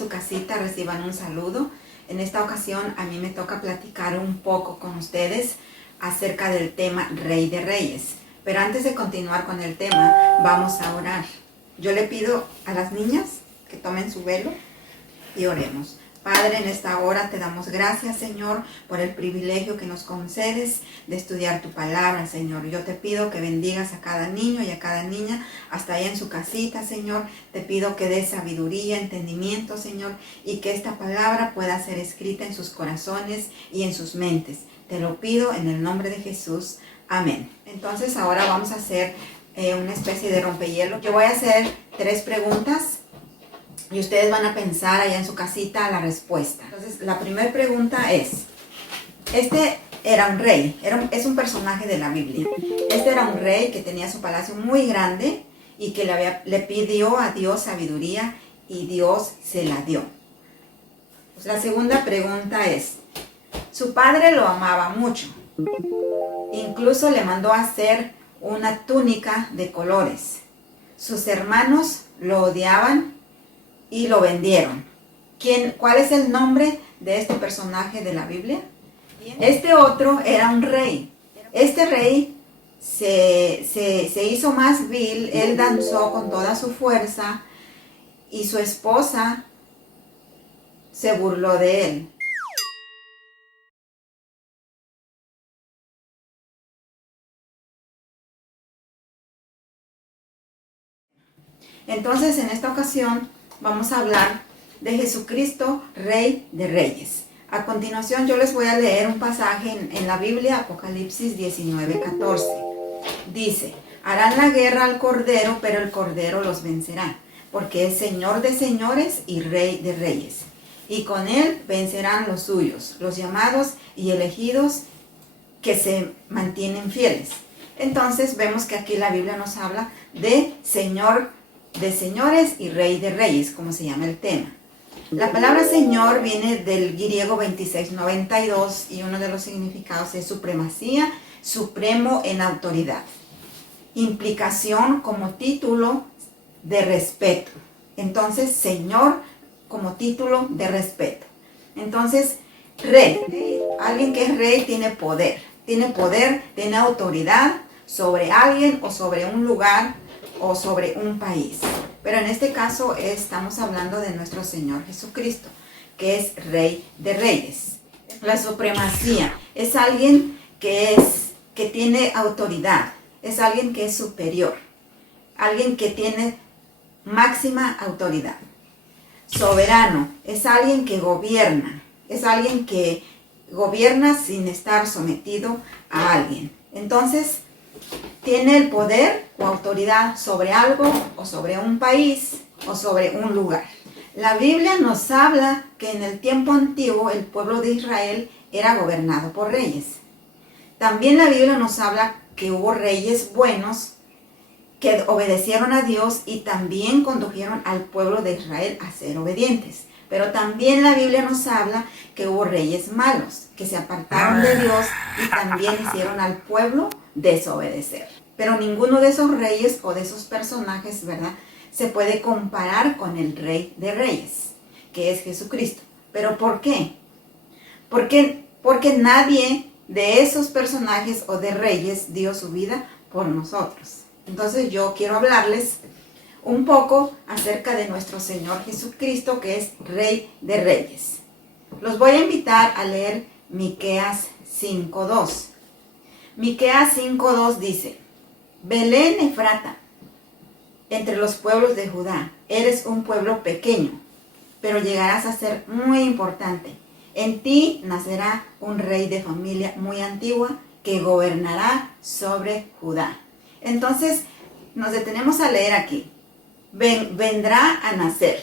su casita reciban un saludo. En esta ocasión a mí me toca platicar un poco con ustedes acerca del tema Rey de Reyes. Pero antes de continuar con el tema, vamos a orar. Yo le pido a las niñas que tomen su velo y oremos. Padre, en esta hora te damos gracias, Señor, por el privilegio que nos concedes de estudiar tu palabra, Señor. Yo te pido que bendigas a cada niño y a cada niña hasta allá en su casita, Señor. Te pido que des sabiduría, entendimiento, Señor, y que esta palabra pueda ser escrita en sus corazones y en sus mentes. Te lo pido en el nombre de Jesús. Amén. Entonces ahora vamos a hacer una especie de rompehielo. Yo voy a hacer 3 preguntas. Y ustedes van a pensar allá en su casita la respuesta. Entonces, la primera pregunta es, este era un rey, es un personaje de la Biblia. Este era un rey que tenía su palacio muy grande y que le pidió a Dios sabiduría y Dios se la dio. Pues la segunda pregunta es, su padre lo amaba mucho. Incluso le mandó a hacer una túnica de colores. Sus hermanos lo odiaban y lo vendieron. ¿Cuál es el nombre de este personaje de la Biblia? Este otro era un rey. Este rey se hizo más vil, él danzó con toda su fuerza y su esposa se burló de él. Entonces, en esta ocasión vamos a hablar de Jesucristo, Rey de Reyes. A continuación yo les voy a leer un pasaje en la Biblia, Apocalipsis 19:14. Dice, harán la guerra al Cordero, pero el Cordero los vencerá, porque es Señor de señores y Rey de reyes. Y con él vencerán los suyos, los llamados y elegidos que se mantienen fieles. Entonces vemos que aquí la Biblia nos habla de Señor de señores y Rey de reyes, como se llama el tema. La palabra Señor viene del griego 2692 y uno de los significados es supremacía, supremo en autoridad. Implicación como título de respeto. Entonces, Señor como título de respeto. Entonces, Rey. Alguien que es rey tiene poder, tiene autoridad sobre alguien o sobre un lugar o sobre un país. Pero en este caso estamos hablando de nuestro Señor Jesucristo, que es Rey de Reyes. La supremacía es alguien que tiene autoridad, es alguien que es superior, alguien que tiene máxima autoridad. Soberano es alguien que gobierna, es alguien que gobierna sin estar sometido a alguien. Entonces, tiene el poder o autoridad sobre algo o sobre un país o sobre un lugar. La Biblia nos habla que en el tiempo antiguo el pueblo de Israel era gobernado por reyes. También la Biblia nos habla que hubo reyes buenos que obedecieron a Dios y también condujeron al pueblo de Israel a ser obedientes. Pero también la Biblia nos habla que hubo reyes malos, que se apartaron de Dios y también hicieron al pueblo desobedecer. Pero ninguno de esos reyes o de esos personajes, ¿verdad?, se puede comparar con el Rey de Reyes, que es Jesucristo. ¿Pero por qué? Porque nadie de esos personajes o de reyes dio su vida por nosotros. Entonces yo quiero hablarles un poco acerca de nuestro Señor Jesucristo, que es Rey de Reyes. Los voy a invitar a leer Miqueas 5:2. Miqueas 5:2 dice, Belén Efrata, entre los pueblos de Judá, eres un pueblo pequeño, pero llegarás a ser muy importante. En ti nacerá un rey de familia muy antigua que gobernará sobre Judá. Entonces, nos detenemos a leer aquí. Vendrá a nacer.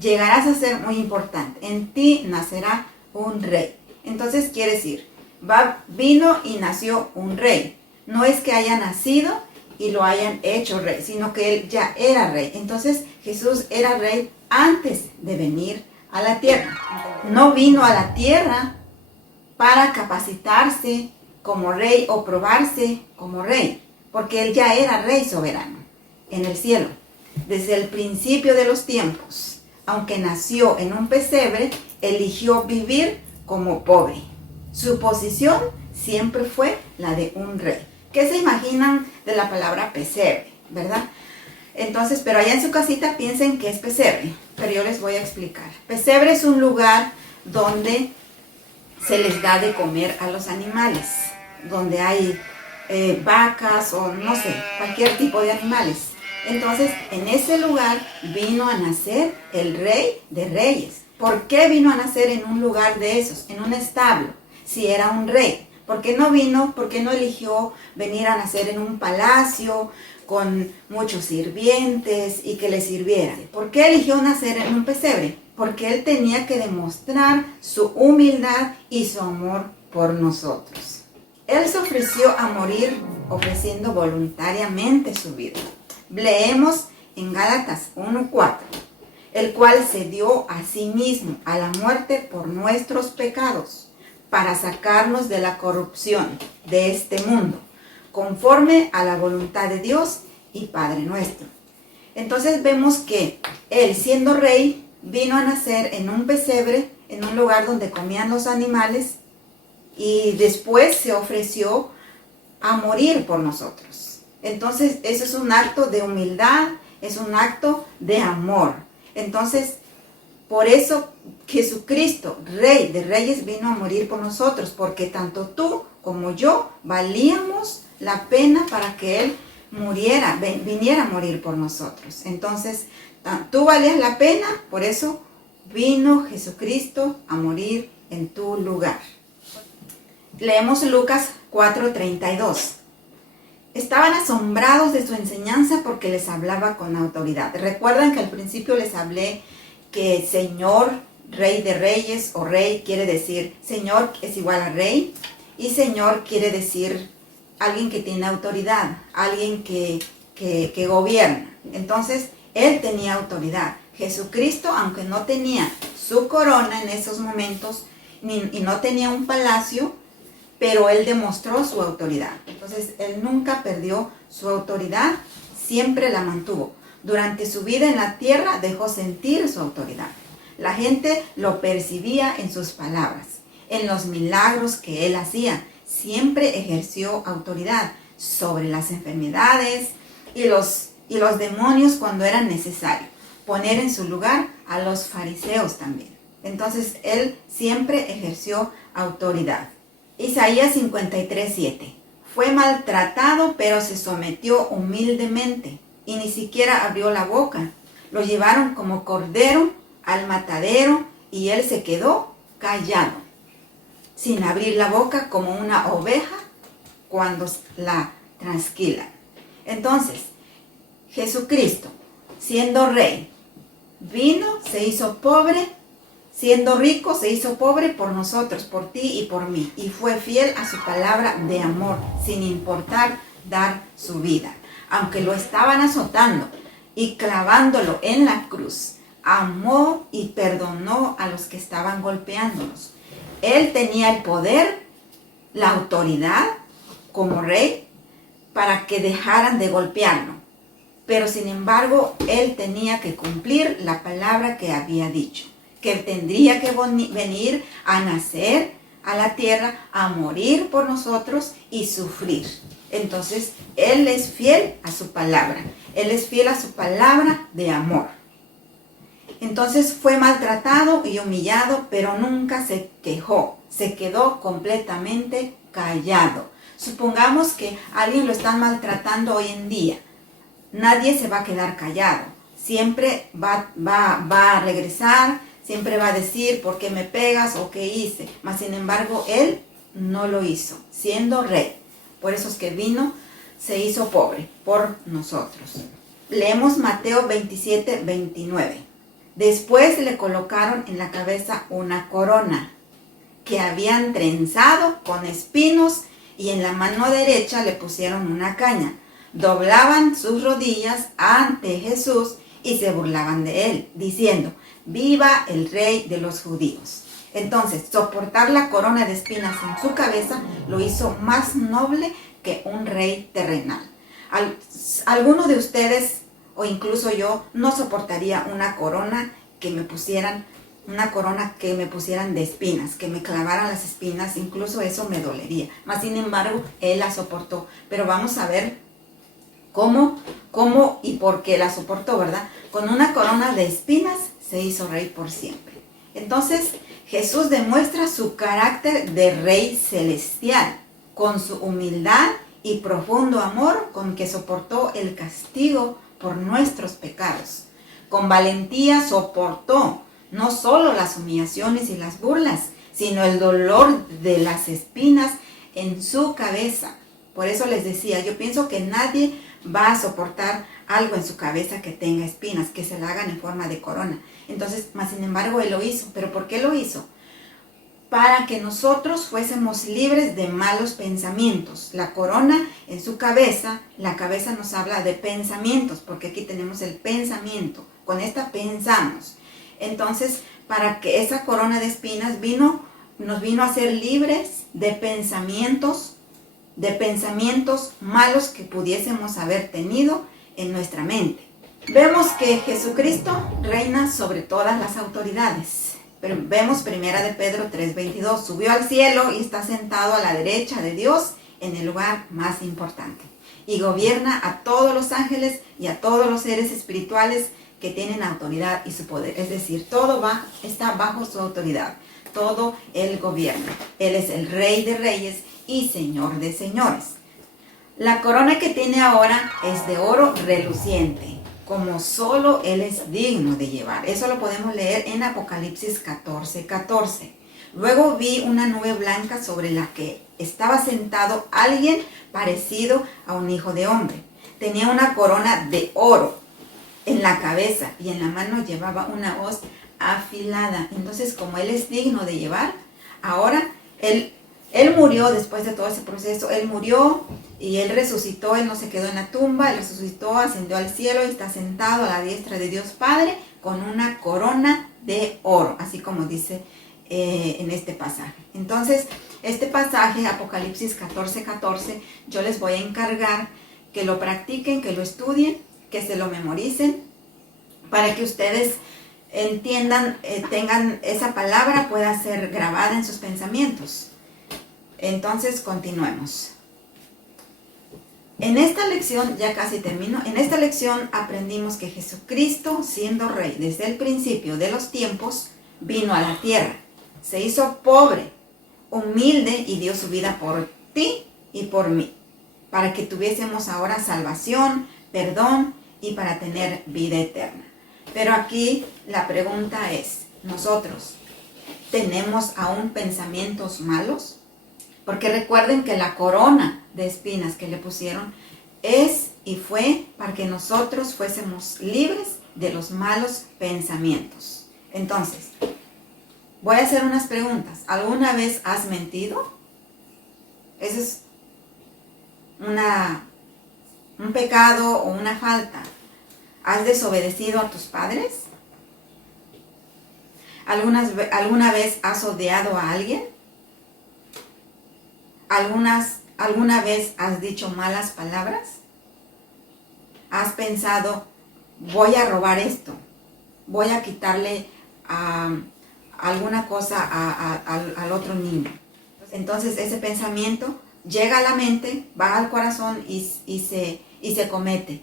Llegarás a ser muy importante. En ti nacerá un rey. Entonces, quiere decir, vino y nació un rey. No es que haya nacido y lo hayan hecho rey, sino que él ya era rey. Entonces, Jesús era rey antes de venir a la tierra. No vino a la tierra para capacitarse como rey o probarse como rey, porque él ya era rey soberano en el cielo. Desde el principio de los tiempos, aunque nació en un pesebre, eligió vivir como pobre. Su posición siempre fue la de un rey. ¿Qué se imaginan de la palabra pesebre, verdad? Entonces, pero allá en su casita piensen que es pesebre, pero yo les voy a explicar. Pesebre es un lugar donde se les da de comer a los animales, donde hay vacas o no sé, cualquier tipo de animales. Entonces, en ese lugar vino a nacer el Rey de Reyes. ¿Por qué vino a nacer en un lugar de esos, en un establo, si era un rey? ¿Por qué no vino, por qué no eligió venir a nacer en un palacio con muchos sirvientes y que le sirvieran? ¿Por qué eligió nacer en un pesebre? Porque él tenía que demostrar su humildad y su amor por nosotros. Él se ofreció a morir ofreciendo voluntariamente su vida. Leemos en Gálatas 1:4, el cual se dio a sí mismo a la muerte por nuestros pecados, para sacarnos de la corrupción de este mundo, conforme a la voluntad de Dios y Padre nuestro. Entonces vemos que él, siendo rey, vino a nacer en un pesebre, en un lugar donde comían los animales, y después se ofreció a morir por nosotros. Entonces eso es un acto de humildad, es un acto de amor. Entonces, por eso Jesucristo, Rey de Reyes, vino a morir por nosotros, porque tanto tú como yo valíamos la pena para que Él viniera a morir por nosotros. Entonces, tú valías la pena, por eso vino Jesucristo a morir en tu lugar. Leemos Lucas 4:32. Estaban asombrados de su enseñanza porque les hablaba con autoridad. Recuerdan que al principio les hablé que Señor, Rey de Reyes o Rey quiere decir, Señor es igual a Rey, y Señor quiere decir alguien que tiene autoridad, alguien que gobierna. Entonces, Él tenía autoridad. Jesucristo, aunque no tenía su corona en esos momentos y no tenía un palacio, pero Él demostró su autoridad. Entonces, Él nunca perdió su autoridad, siempre la mantuvo. Durante su vida en la tierra dejó sentir su autoridad. La gente lo percibía en sus palabras, en los milagros que Él hacía. Siempre ejerció autoridad sobre las enfermedades y los demonios cuando era necesario. Poner en su lugar a los fariseos también. Entonces, Él siempre ejerció autoridad. Isaías 53:7. Fue maltratado, pero se sometió humildemente y ni siquiera abrió la boca. Lo llevaron como cordero al matadero y Él se quedó callado, sin abrir la boca, como una oveja cuando la trasquilan. Entonces, Jesucristo, siendo rey, vino, se hizo pobre. Siendo rico, se hizo pobre por nosotros, por ti y por mí. Y fue fiel a su palabra de amor, sin importar dar su vida. Aunque lo estaban azotando y clavándolo en la cruz, amó y perdonó a los que estaban golpeándolos. Él tenía el poder, la autoridad como rey para que dejaran de golpearlo. Pero sin embargo, Él tenía que cumplir la palabra que había dicho, que tendría que venir a nacer a la tierra, a morir por nosotros y sufrir. Entonces, Él es fiel a su palabra. Él es fiel a su palabra de amor. Entonces, fue maltratado y humillado, pero nunca se quejó. Se quedó completamente callado. Supongamos que a alguien lo están maltratando hoy en día. Nadie se va a quedar callado. Siempre va a regresar. Siempre va a decir, ¿por qué me pegas o qué hice? Mas sin embargo, Él no lo hizo, siendo rey. Por eso es que vino, se hizo pobre por nosotros. Leemos Mateo 27:29. Después le colocaron en la cabeza una corona que habían trenzado con espinos y en la mano derecha le pusieron una caña. Doblaban sus rodillas ante Jesús y se burlaban de Él, diciendo, ¡viva el Rey de los judíos! Entonces, soportar la corona de espinas en su cabeza lo hizo más noble que un rey terrenal. Alguno de ustedes, o incluso yo, no soportaría una corona que me pusieran una corona, que me pusieran de espinas, que me clavaran las espinas, incluso eso me dolería. Mas sin embargo, Él la soportó. Pero vamos a ver cómo y por qué la soportó, ¿verdad? Con una corona de espinas se hizo rey por siempre. Entonces, Jesús demuestra su carácter de rey celestial, con su humildad y profundo amor con que soportó el castigo por nuestros pecados. Con valentía soportó no solo las humillaciones y las burlas, sino el dolor de las espinas en su cabeza. Por eso les decía, yo pienso que nadie va a soportar algo en su cabeza que tenga espinas, que se la hagan en forma de corona. Entonces, más sin embargo, Él lo hizo. ¿Pero por qué lo hizo? Para que nosotros fuésemos libres de malos pensamientos. La corona en su cabeza, la cabeza nos habla de pensamientos, porque aquí tenemos el pensamiento. Con esta pensamos. Entonces, para que esa corona de espinas nos vino a ser libres de pensamientos malos que pudiésemos haber tenido en nuestra mente. Vemos que Jesucristo reina sobre todas las autoridades. Pero vemos 1 de Pedro 3:22, subió al cielo y está sentado a la derecha de Dios en el lugar más importante. Y gobierna a todos los ángeles y a todos los seres espirituales que tienen autoridad y su poder. Es decir, todo está bajo su autoridad. Todo Él gobierna. Él es el Rey de Reyes y Señor de Señores. La corona que tiene ahora es de oro reluciente, como solo Él es digno de llevar. Eso lo podemos leer en Apocalipsis 14:14. Luego vi una nube blanca sobre la que estaba sentado alguien parecido a un hijo de hombre. Tenía una corona de oro en la cabeza y en la mano llevaba una hoz afilada. Entonces, como Él es digno de llevar, ahora Él murió después de todo ese proceso. Él murió y Él resucitó. Él no se quedó en la tumba. Él resucitó, ascendió al cielo y está sentado a la diestra de Dios Padre con una corona de oro, así como dice en este pasaje. Entonces, este pasaje, Apocalipsis 14:14, yo les voy a encargar que lo practiquen, que lo estudien, que se lo memoricen, para que ustedes entiendan, tengan esa palabra, pueda ser grabada en sus pensamientos. Entonces, continuemos. En esta lección, ya casi termino, en esta lección aprendimos que Jesucristo, siendo Rey desde el principio de los tiempos, vino a la tierra, se hizo pobre, humilde y dio su vida por ti y por mí, para que tuviésemos ahora salvación, perdón y para tener vida eterna. Pero aquí la pregunta es, ¿nosotros tenemos aún pensamientos malos? Porque recuerden que la corona de espinas que le pusieron es y fue para que nosotros fuésemos libres de los malos pensamientos. Entonces, voy a hacer unas preguntas. ¿Alguna vez has mentido? Eso es un pecado o una falta. ¿Has desobedecido a tus padres? ¿Alguna vez has odiado a alguien? ¿Alguna vez has dicho malas palabras? ¿Has pensado, voy a robar esto? ¿Voy a quitarle alguna cosa al otro niño? Entonces ese pensamiento llega a la mente, va al corazón y se comete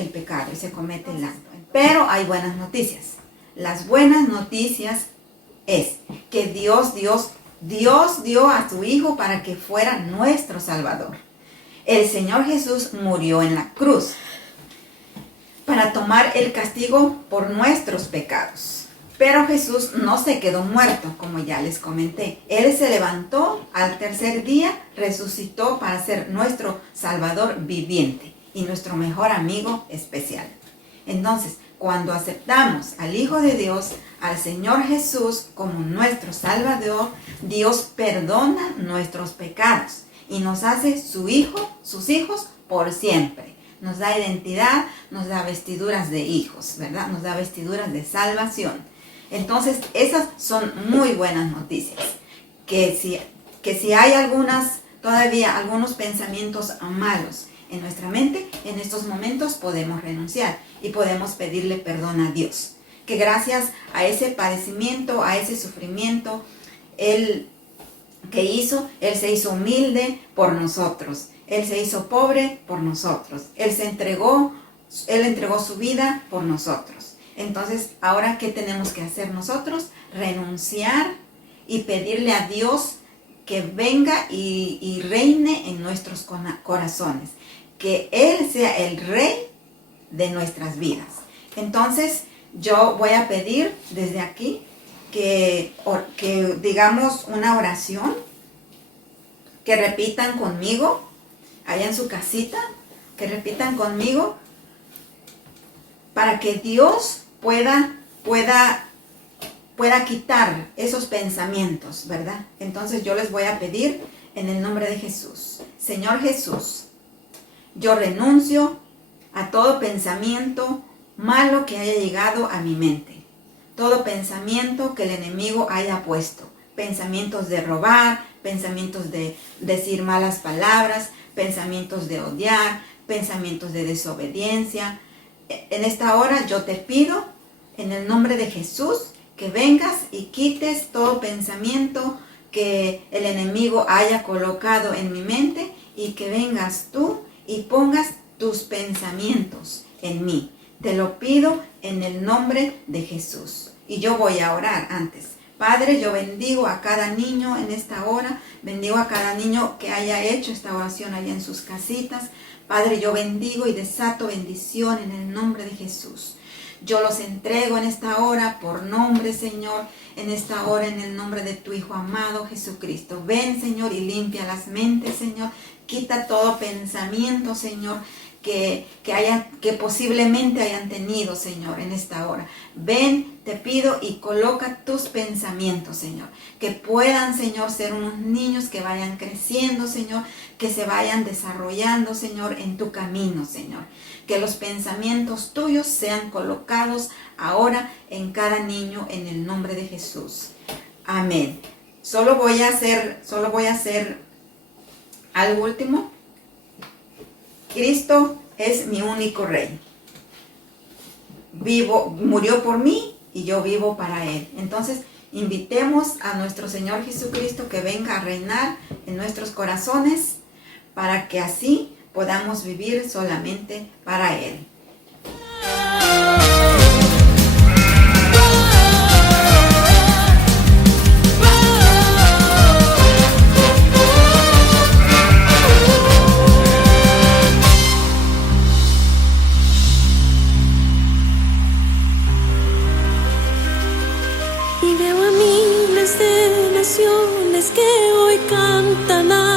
el pecado y se comete el acto. Pero hay buenas noticias. Las buenas noticias es que Dios dio a su Hijo para que fuera nuestro Salvador. El Señor Jesús murió en la cruz para tomar el castigo por nuestros pecados. Pero Jesús no se quedó muerto, como ya les comenté. Él se levantó al tercer día, resucitó para ser nuestro Salvador viviente y nuestro mejor amigo especial. Entonces, cuando aceptamos al Hijo de Dios, al Señor Jesús como nuestro Salvador, Dios perdona nuestros pecados y nos hace sus hijos por siempre. Nos da identidad, nos da vestiduras de hijos, ¿verdad? Nos da vestiduras de salvación. Entonces, esas son muy buenas noticias. Que si hay todavía algunos pensamientos malos en nuestra mente, en estos momentos podemos renunciar y podemos pedirle perdón a Dios. que gracias a ese padecimiento, a ese sufrimiento, Él se hizo humilde por nosotros. Él se hizo pobre por nosotros. Él entregó su vida por nosotros. Entonces, ahora, ¿qué tenemos que hacer nosotros? Renunciar y pedirle a Dios que venga y reine en nuestros corazones. Que Él sea el rey de nuestras vidas. Entonces, yo voy a pedir desde aquí que digamos una oración, que repitan conmigo, allá en su casita, que repitan conmigo, para que Dios pueda quitar esos pensamientos, ¿verdad? Entonces yo les voy a pedir en el nombre de Jesús. Señor Jesús, yo renuncio a todo pensamiento malo que haya llegado a mi mente. Todo pensamiento que el enemigo haya puesto. Pensamientos de robar, pensamientos de decir malas palabras, pensamientos de odiar, pensamientos de desobediencia. En esta hora yo te pido, en el nombre de Jesús, que vengas y quites todo pensamiento que el enemigo haya colocado en mi mente y que vengas tú y pongas tus pensamientos en mí. Te lo pido en el nombre de Jesús. Y yo voy a orar antes. Padre, yo bendigo a cada niño en esta hora. Bendigo a cada niño que haya hecho esta oración allá en sus casitas. Padre, yo bendigo y desato bendición en el nombre de Jesús. Yo los entrego en esta hora por nombre, Señor, en esta hora en el nombre de tu Hijo amado Jesucristo. Ven, Señor, y limpia las mentes, Señor. Quita todo pensamiento, Señor, que posiblemente hayan tenido, Señor, en esta hora. Ven, te pido, y coloca tus pensamientos, Señor. Que puedan, Señor, ser unos niños que vayan creciendo, Señor. Que se vayan desarrollando, Señor, en tu camino, Señor. Que los pensamientos tuyos sean colocados ahora en cada niño en el nombre de Jesús. Amén. Solo voy a hacer algo último. Cristo es mi único rey. Murió por mí y yo vivo para Él. Entonces, invitemos a nuestro Señor Jesucristo que venga a reinar en nuestros corazones para que así podamos vivir solamente para Él. Y veo a miles de naciones que hoy cantan a